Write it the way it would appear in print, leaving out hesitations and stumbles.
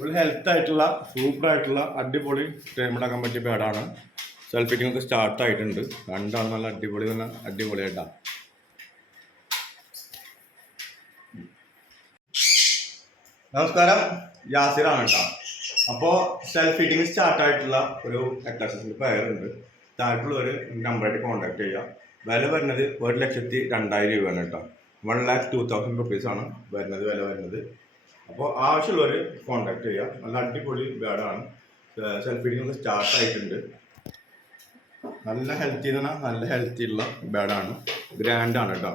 Full health ആയിട്ടുള്ള super ആയിട്ടുള്ള അടിപൊളി ടൈം ഉണ്ടാക്കാൻ പറ്റിയ പേടാണ്. സെൽഫിറ്റിംഗ് ഒക്കെ സ്റ്റാർട്ട് ആയിട്ടുണ്ട്. രണ്ടാണ് നല്ല അടിപൊളി അടിപൊളിയായിട്ടാണ്. നമസ്കാരം, യാസിറാണ് കേട്ടോ. അപ്പോൾ സെൽഫ് ഫിറ്റിംഗ് സ്റ്റാർട്ട് ആയിട്ടുള്ള ഒരു എക്സസൈസ് പേരുണ്ട്. താഴെയുള്ളവർ നമ്പറായിട്ട് കോൺടാക്ട് ചെയ്യുക. വില വരുന്നത് 1,02,000 രൂപയാണ് കേട്ടോ. 1,02,000 റുപ്പീസാണ് വരുന്നത്, വില വരുന്നത്. അപ്പോൾ ആവശ്യമുള്ളവർ കോൺടാക്ട് ചെയ്യുക. നല്ല അടിപൊളി ബേഡാണ്. സെൽഫ് ഫിറ്റിംഗ് ഒക്കെ സ്റ്റാർട്ട് ആയിട്ടുണ്ട്. നല്ല ഹെൽത്തി ഉള്ള ബേഡാണ്. ഗ്രാൻഡാണ് കേട്ടോ.